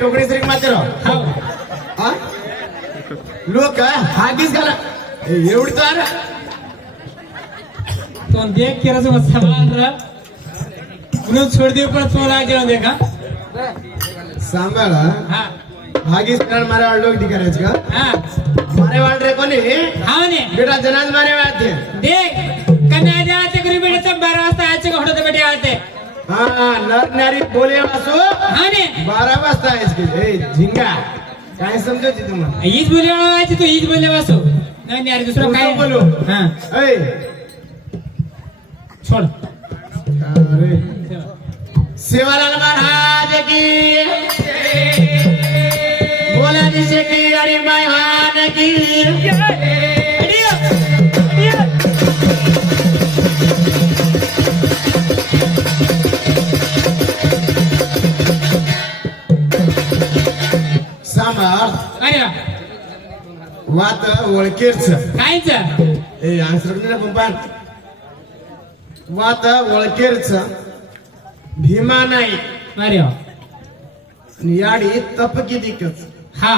टोकरी श्री मात्र लोक हागीच घाला एवढी तर तो देख के रस मत सामान रहा उन्हें छोड़ दियो पर तो लाग जाओ देखा सांभाळा हाँ हागीच कारण मारे वाले लोग दिखारेच का हाँ मारे वाले रे कोणी हाँ ने बेटा जनाज मारे वाले देख कन्या जाते करी बेटे सब 12 वाजता आजचे घोडे तो बेटे आते हाँ नर नारी बोले वासो हाँ ने 12 वाजता आहेस की ए झिंगा काय समजते तुम्हाला हीच बोले वाची तू हीच बोले वासो नाही यार दुसरा काय बोलू हाँ ए छोड़ अरे सेवालाल महाराज की बोला दिसे की अरे महान की सांभाळ अरे वात ओळखेच कायच ए आन्सर ना पंपान वात ओळखेच भीमा नाही अरे आणि याडी तप कितीकच हा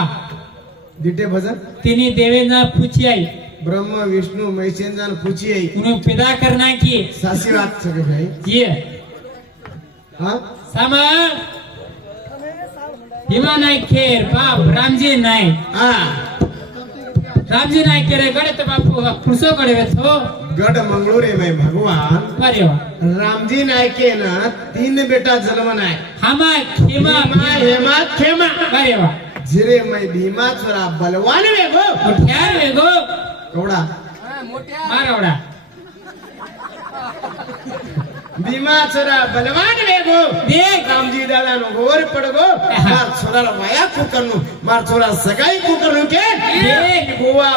दिटे भजन तिने देवेंद्र पूछी आई ब्रह्म विष्णु महेशेंद्र पूछी आई उन्हें पैदा करना की सासी बात सगळे भाई ये हाँ सामान हिमा नाईक खेर बाप रामजी नाईक हाँ रामजी नाईक केरे गडे तो बापू खुर्सो गडे वेथो गड मंगळूरे में भगवान अरे वा रामजी नायके ना 3 बेटा जन्म नाय हामा खेमा भीमा हेमा खेमा अरे वा जिरे मैं भीमा छोरा बलवान वेगो मोठ्यार वेगो कवडा मारवडा भीमा छोरा बलवान वेगो देख रामजी दादा नो गोर पडगो मार छोरा माया कुकरनु मार छोरा सगाई कुकरनु के देख गोवा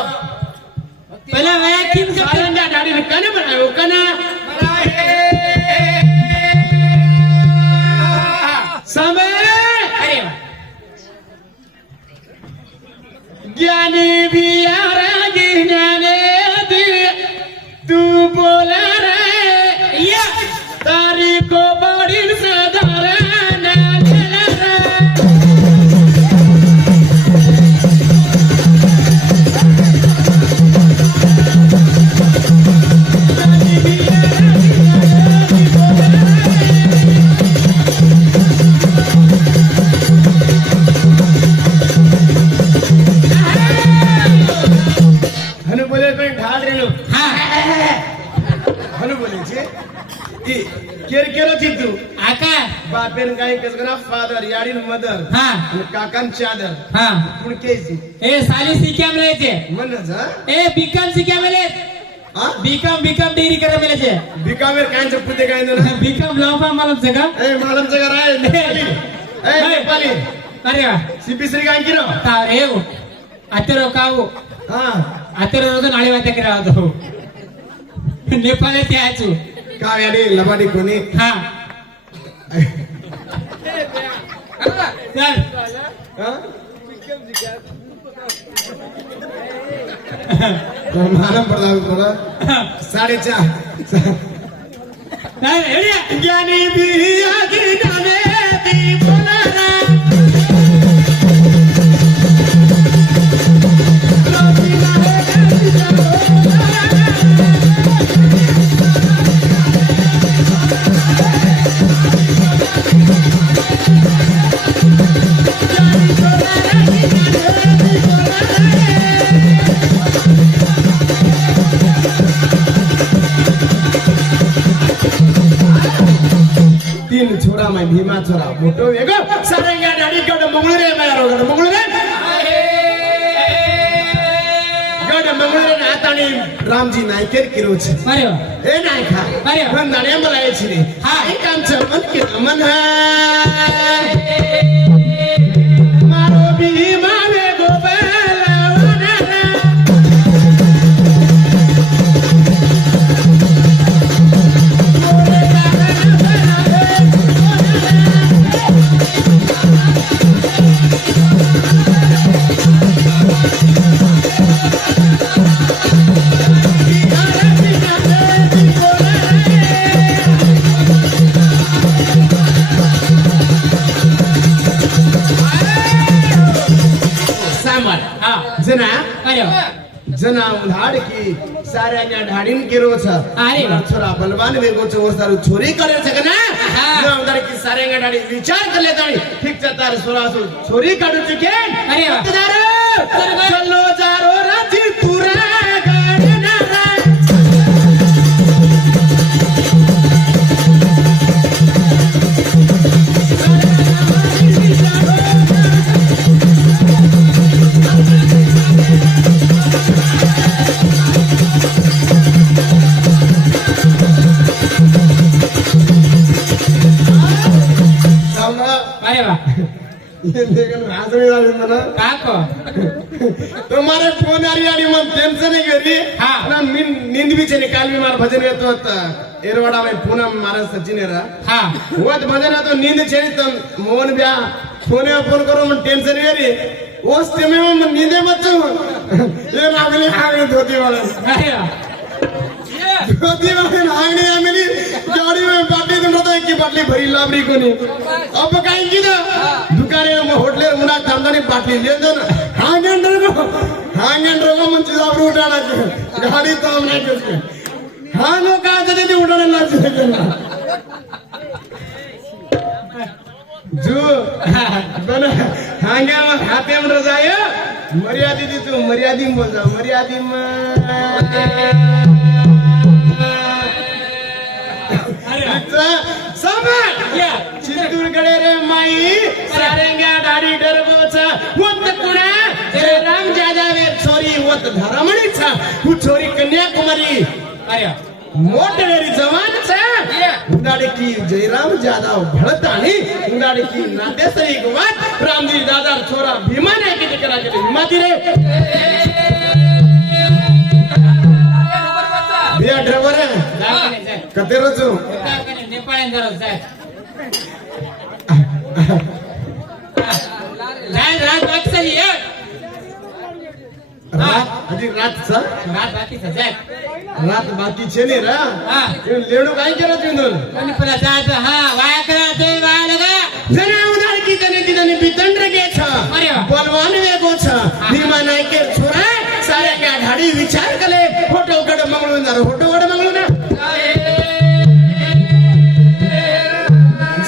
पहला वया किन का सारंगा गाड़ी ने कने बनायो कना समय अरे वा ज्ञानी भी यारा ज्ञाने भी तू बोला रे या तारी को बड़ी साधारण हनु बोले कोई ढाल रे लो हाँ हनु बोले छे ई केर केरो चित्तू आका बापेन काय कसगना फादर याडी मदर हाँ आणि काकान चादर हाँ पुण केसी ए साली सिक्या मिले छे मन जा ए बीकॉम सिक्या मिले हां बीकॉम डिग्री करे मिले छे बिकामेर काय चपुते काय न बीकॉम लावपा मालूम छे का ए मालम जगा राय नेपाली ए नेपाली अरे वा सीपीसी काय किरो का रे आतेरो काऊ हां आतेरो रोज नाळे वाते करा होतो नेपाळे ते आचू काय याडी लबाडी कोणी हा चल हां मालम पडला थोडा 4.5 नाही एडिया ज्ञानी भी आगे जाने दी बोला रे तीन छोरा मैं भीमा छोरा मोटो वेगो सारंगा डाडी गड मंगळुरे मारो गड मंगळुरे गड मंगळुरे नाताणी रामजी नायकेर किरो छे अरे वा ए नायका अरे वा. पण नाणे मलाय छे रे हा. ए काम छ मन के मन मारो भीमा वेगो बलवान जना अरे वा. जना उधाड़ की सारे न्या ढाडीन केरो छ अरे वा. छोरा बलवान वेगो छ वस्तारु छोरी करे छ कना हाँ. जना उधाड़ की सारे न्या ढाडी विचार कर ले ताणी ठीक छ तार सोरासु छोरी काढू छु के अरे वा. चलो जारो राजी तुरा गाडना अरे वा. ये देखन हासवी लागली मला काको तुम्हारे फोन आली मन टेंशन है गरी हाँ. ना नींद भी चली काल भी मार भजन येतो होता एरवाडा में फोन मारा सचिन रा हा वत भजन तो नींद चली तो मोहन ब्या फोन करो मन टेंशन गरी उस टाइम में मन नींदे मत ये नागले आगे धोती वाला अरे वा. धोती वाले आगे मेरी गाड़ी में बाटली तुम तो एक की बाटली भरी लाबरी कोनी अब काय की ना दुकाने में होटले उना चांदनी बाटली ले दो ना हांगेंडर को मन चिजाबरू उठाना चाहिए गाड़ी तो हम नहीं करते हांगो का जल्दी उठाने लग जाएगा जो बना हांगे में हाथे में रजाया मर्यादी दी तू मर्यादी में बोल जा मर्यादी में समझ या चिंतूरकडे रे माई सारेंगा दाढी डरगोच वत कुणा जयराम जादव छोरी वत धरमणी छ हु छोरी कन्याकुमारी अरे वा. मोटरेरी जवान छ उडाडे की जयराम जादव भळताणी उडाडे की नातेसरी गवात रामजी दादा छोरा भीमा नाही किती करा के भीमा रे बिया ड्रायव्हर जाऊ जाय कते रोजो नेपाळ्यान जरा जाय जाय रात वाजली ये रात छ रात बाकीचं जाय रात बाकी छे ने रा हा लेडू काय करत विंदोन कोणी पला जायचं हा वाया करा ते वाया लगा जना उधार की जने की जने बितंड गे छ अरे वा. बलवान वेगो छ भीमा नायके छोरा सारे का ढाडी विचार कले फोटो कड मंगळून जा फोटो कड मंगळून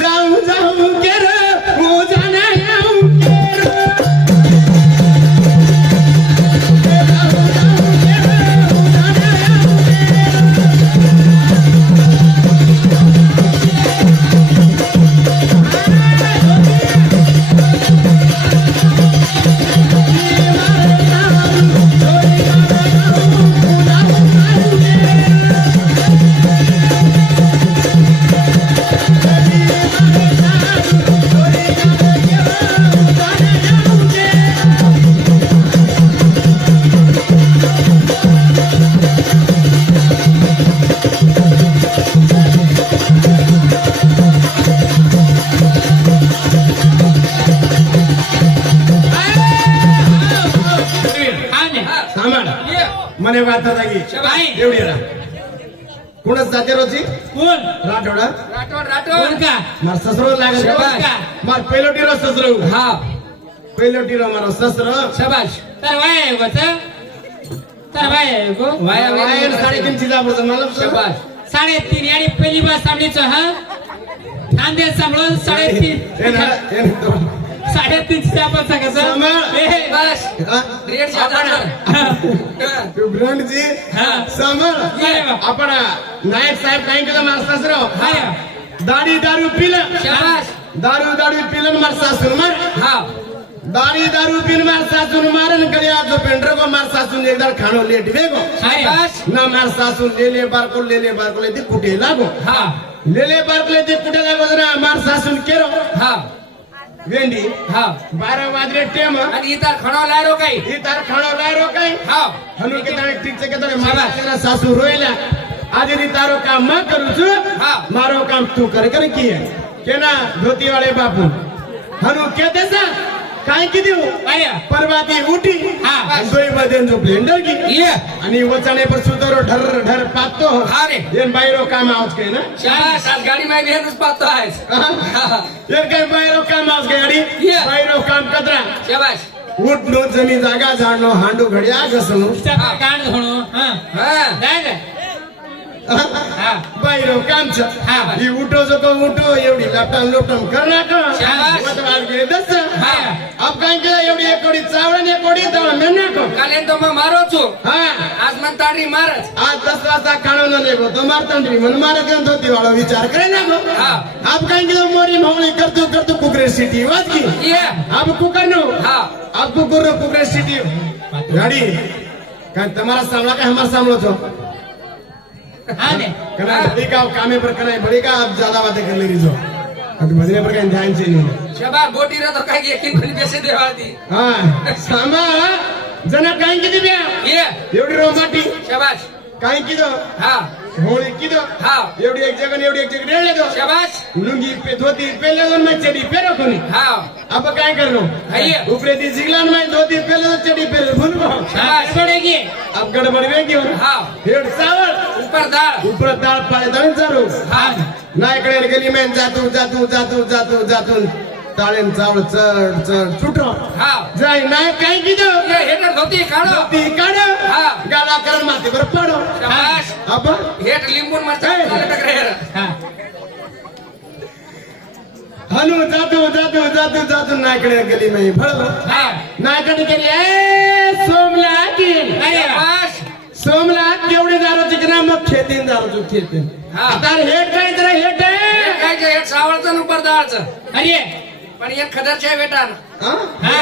जाऊ जाऊ केर हो जाना जाऊ केर मने वार्ता जागी बाई. एवढी रा कोणच जाते रोजी कोण राठोडा कोण का मार ससरो लागल शाबास. मार पहिलोटी रो ससरो हा पहिलोटी रो मारो ससरो शाबाश तर वाया आहे गोच तर वाया आहे गो वायर 3.5 चिजा पडतो मला शाबाश 3.5 आणि पहिली बार सामनेचं हा खांदे सांभाळून 3.5 3.5 ची आपण सांगायचं सांभाळ. बस तू ब्रँड जी हा. सांभाळ अरे वा. आपण नायक साहेब काय केलं मार ससरो हा दाढी दारू पिलं शाबाश दारू पिलं मार सासून मार हा दारू पिन मार सासून मारन गलिया जो पेंड्र को मार सासून एकदा खाणो लेट वेगो शाबाश ना मार सासून लेले बारको ते कुठे लागो हा लेले बारको ते कुठे लागो ना मार सासून केरो हा वेंडी हा 12 वाजले टेम आणि इथं खणा लायरो काही ही तार खाणो लायरो काय हा हनु के ताणे ठीक से के ताणे मारा सासू रोयला आज नी तारो काम म करू छु हा. मारो काम तू कर किए केना धोती वाले बापू हनु के देसा काय की देऊ अरे परवाती उठी हा. दोई बदेन जो ब्लेंडर की ये आणि वचने पर सुतरो ढर ढर पातो हा रे. येन बाहेरो काम आउट के ना शाबाश आज गाडी में भेनच पातो आहेस येन काय बाहेरो काम आउट गाडी ये. बाहेरो काम कदरा शाबाश उठलो जमी जागा झाडलो हांडू घड्या घसणू तिचा कान धुणो हा हा जाय जाय हा बाईरो कामच हा. ही उठो जो को उठो एवढी लटम लटम करना का शाबास. मतवाल के दस हा. अब काय के एवढी एक कोडी चावळण एक कोडी तळ मेना को કાલે તો માં મારો છું हा આજ મન તારી મારજ आज 10 वाजता खाणो न लेगो तो मारतंड्री मन मारत गंत होती वाळो विचार करे ना गो हा. अब काय के मोरी भावणी करतो करतो कुकरे सिटी वाज की ये अब कुकर नो હા अब कुकर नो कुकरे सिटी गाड़ी काय तुम्हारा सामना का हमारा सामलो छो हा ने कना बड़ी का कामे पर कना बड़ी का अब ज्यादा बातें कर ले रही जो अब मदने पर का ध्यान से नहीं શબા ગોટી રે તો કાઈ એકી ખોલી બેસે દેવાતી हा सामा जना काय की दिव्या ये एवढी रोमाटी શાબાશ काय की दो હા होळी की दो હા एवढी एक जगह एवढी एक जगह रेले दो શાબાશ लुंगी पे धोती पहले तो मैं चढ़ी पेरो कोनी હા अब काय कर लो आइए। ऊपरे दी जिगलान में धोती पहले तो चढ़ी पहले भूल गो શાબાશ पड़ेगी अब गड़बड़ वेगी हो હા हेड चावल ઉપર દાળ ऊपर दाल पाले दाल चारू હા ना इकडे गेली मैं जातो जातो जातो जातो जातो ताळेन चावळ चढ चढ छुटो હા जाय नाही काय कीधं ये हेટર ધોતી કાઢો ती काढ हा. गाला कर माती बर पडो શાબાશ अब हेट લીંબુ મરચા ए. કાલે ટકરે हा हनु जातो जातो जातो जातो नाकडे गेली नाही भळ હા नाकडे गेली ए सोमला की अरे वा. શાબાશ सोमला केवढे दारू तिकना मग खेतीन दारू खेतीन हा. आता हेट काय जरा हेट हेट काय છે हेट સાવળचं ને ઉપર દાળचं अरे પણ એક ખદર છે બેટા हा हा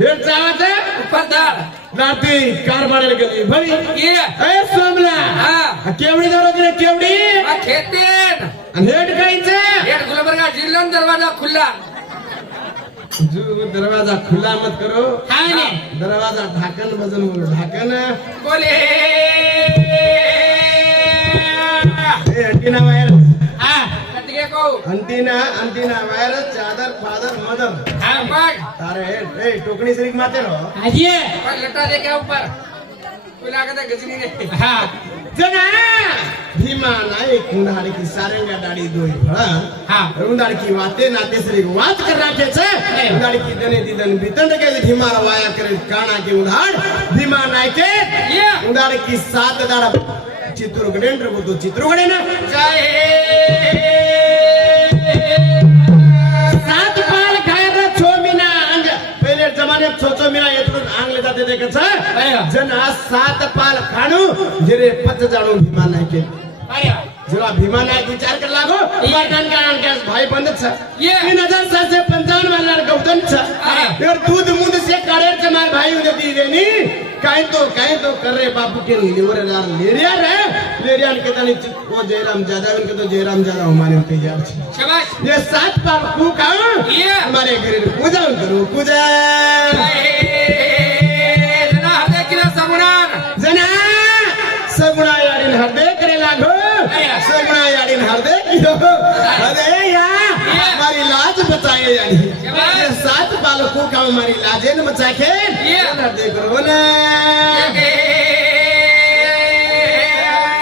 हेट चावाचं ઉપર દાળ रात्री कार बाळेला गेली भरी ये ए सोमला हा केवढी दारू तिने केवढी આ ખેતેન आणि हेट कायचं हेट गुलबर्गा जिल्ह्यात दरवाजा खुल्ला जो दरवाजा खुला मत करो हा ने दरवाजा ढाकन बजन बोलो ढाकन बोले ए अंटीना वायरस हा कतिके कहू अंटीना अंटीना वायरस चादर फादर मदर हा बघ तारे ए टोकणी सरीक माते रो अरे पर लटा दे के ऊपर कोई लागत है गजनी ने हा जना भीमा नाई कुंडाड़ी की सारेंगा दाढ़ी दोई भड़ा हा उंडाड़ी की वाते नाते सरीक वात कर राखे छे उंडाड़ी की दने दिदन बितन के भीमा वाया करे काना की उंडाड़ भीमा नाई के ये उंडाड़ी की सात दाड़ा चित्रुगडेन रो तो चित्रुगडे ना जय सात पाल खाएर छो मिना अंग पहिले जमाने छो मिना यत्रो आंगले जाते देखे छ जना सात पाल खानु जेरे पच जाणो भीमा नाई के अरे जरा भीमा नाई विचार कर लागो मटन का गैस भाई बंद छ ये 3755 वाला गौतम छ यार दूध मुंड से करे छ मार भाई उदे दी रेनी काय तो कर रे बापू के लिवर यार लेरिया के तनी वो जयराम जादव के तो जयराम जादव हमारे तैयार छ शाबाश ये सात पाल को का ये हमारे घर पूजा करो पूजा जना हदे किला सगुणान जना सगुणा याडीन हरदे करे लागो सगुणा याडीन हरदे कियो अरे या हमारी लाज बचाए यानी ये सात पाल को का हमारी लाजे न बचा के ये हरदे करो ना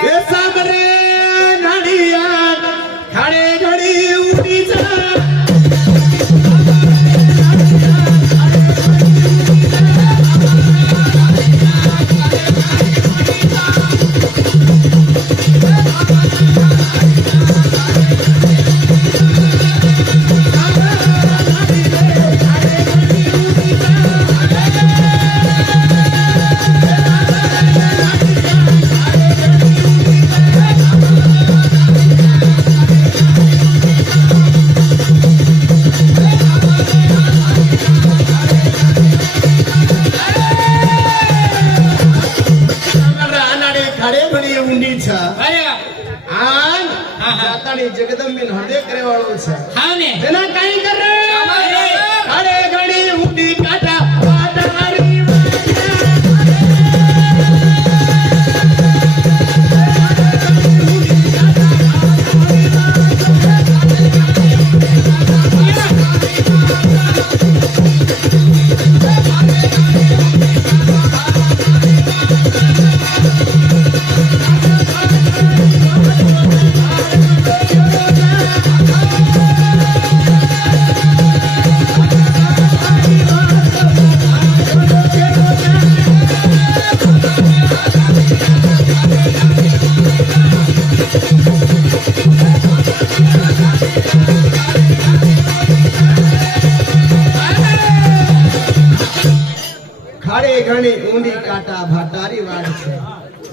ये सामरे नाड़िया खड़े घड़ी उठी जा जगदंबी हृदय करे वाળો છે हा ने જેના કાઈ કરે શાબાશ અરે ઘડી ઉડી કાટા વાટારી झाडे घणी ऊंडी काटा भाटारी वाढ छे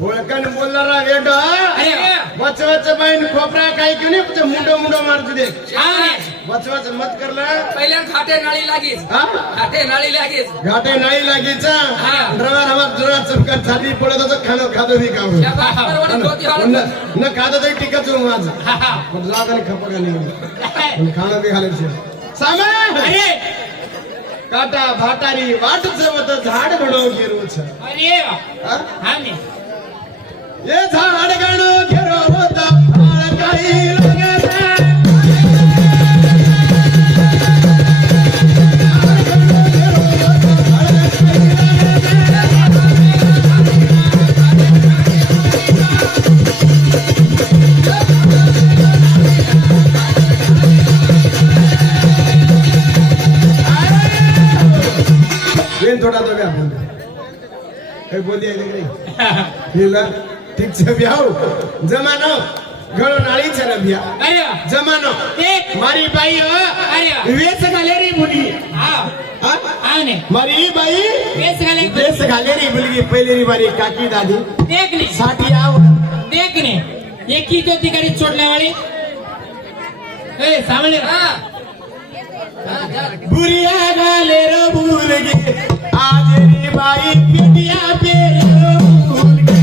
ओळखन बोलणारा वेडो अरे वच वच बाईन खोपरा काही क्यों नाही तुझे मुंडो मुंडो मारते दे हा ने वच वच मत करला पहिल्या घाटे नाळी लागीच हा घाटे नाळी लागीच घाटे नाही लागीचा हा. ड्रायव्हर हमार जोरा चमकत छाती पडत होतं खाणं खातो भी काम या बापावर धोती हाळून न खातो तरी टिकत जाऊ माझं हा हा पण जागाने खपा घाली खाणं बी घालायचं सामान अरे काटा भाटारी वाट जवत झाड म्हणून घेरू छ अरे हा? हा ने ये झाड गणो घेरो होता फाळ काही लागता येन थोडा तो आपण हे बोली आहे नाही हिला ठीक છે ब्याह जमानो ઘણો નાળી છે ને ब्याह अरे जमानो एक મારી બાઈ अरे વેસ ગાલેરી બોલી हा હા हा ने મારી બાई वेस घाले વેસ ગાલેરી બોલી पहिलेरी मारी काकी दादी देख ने साठी आव देख ने एक ही तो तिकारी चोटल्या वाली ए सामने हा हा जा बुरिया गालेर भूलगी आजेरी बाई पिटिया पे भूलगी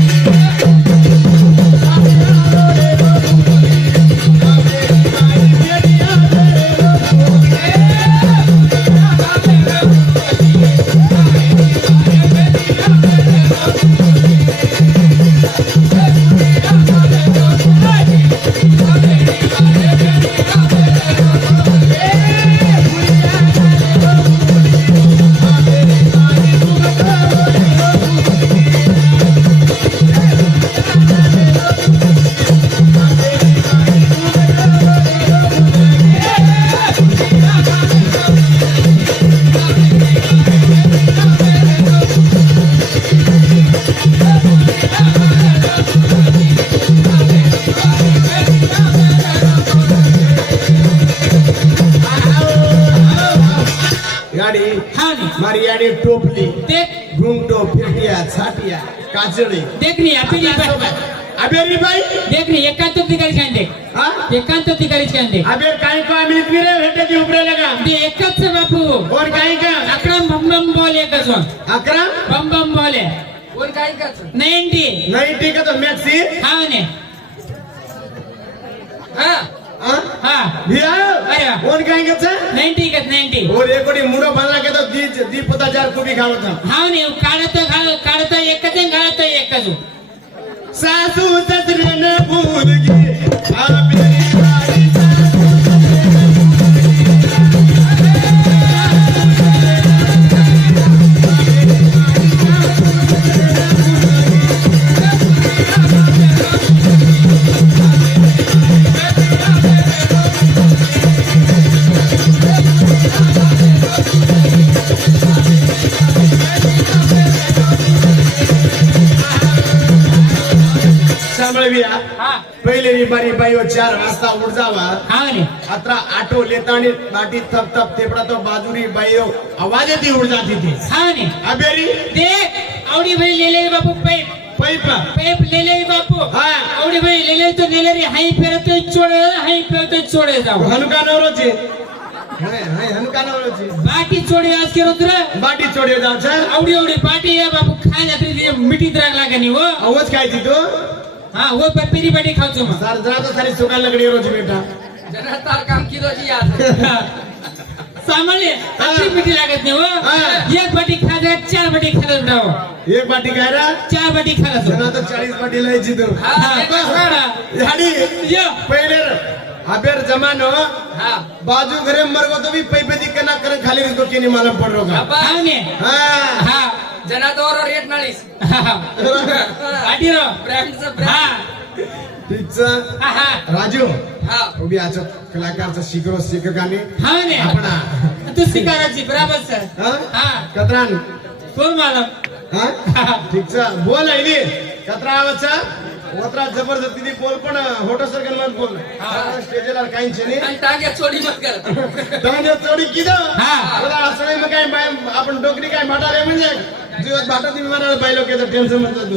गाडी हा ने मारी याडी टोपली देख घुंगटो फिरटिया छाटिया काचड़ी देख ने अपनी अबेरी बाई देख ने एकांत तिकारी छान देख हाँ एकांत तिकारी छान देख अबेर काई को आम्ही फिरे भेटे की उपरे लगा ते एकच बापू और काई का अकरम बम बम बोल एकच अकरा बम बम बोले कोण काय करत 90 नहीं ठीक है तो मैक्सी हा ने हा हाँ हा भैया अरे। कौन कहेंगे से 90 का 90 और एक बड़ी मुड़ो बांधला के तो दी पता जार को भी खाओ था हा ने काढतो एकच घालतो एकच सासू ससरे न भूल गई अबेरी बाई सांभाळविया हा पहिले नी बारी बाईओ 4 वाजता उठ जावा हा ने अत्रा आटो लेतानी बाटी थप थप तेपडा तो बाजूरी बाईओ आवाज येती उठ जाती थी हा ने अबेरी देख आवडी भाई लेले बापू पैप पाईप पैप लेले बापू हा आवडी भाई लेले तो लेले रे हाई फेरतोय चोळे हाई फेरतोय चोळे जाऊ हनुका नवरोची हाय हाय हनुका नवरोची बाटी चोळे आज केरो तुला बाटी चोडे जाव छ आवडी आवडी बाटी आहे बापू खाय जाते मिठी द्राग लागणी हो आवाज काय ती तो हा हो पेरी बाटी खावचो मग सार जरा तो सारी सुका लगडी रोजी बेटा जना तार काम किलो जी आज सामान्य अति मिठी लागत नाही हा. हो एक बाटी खा जा 4 बाटी खात जाव एक बाटी काय रा 4 बाटी खाला जना तो 40 बाटी लयची तो हा झाडी यो पहिले अबेर जमानो हा बाजू घरे मरगो तो भी पैपे दिक्कत ना करे खाली रिस्को केनी मालूम पड़ रहा बाबा हा ने हाँ हा जना दोर रेट नाळीस बाटी रो ब्रँडचं ब्रँड हा पिझ्झा हा हा राजू हा उभी आजो कलाकारचा शिकरो शिककाने हा ने आपणा तू शिकाराची बराबर सर हाँ हा कतरान कोण मालम हाँ ठीक सा बोल आईली कतरा आवचा वत्रा जबरदस्ती ती बोल पण होटो सरकन मत बोल स्टेजला काहीच नाही आणि टाक्या चोरी मत कर दांडे चोरी किदं हा. मला असं नाही मग काय आपण डोकरी काय भाटाले म्हणजे जीवात भाटा तुम्ही म्हणाल बाई लोक टेन्शन म्हणतात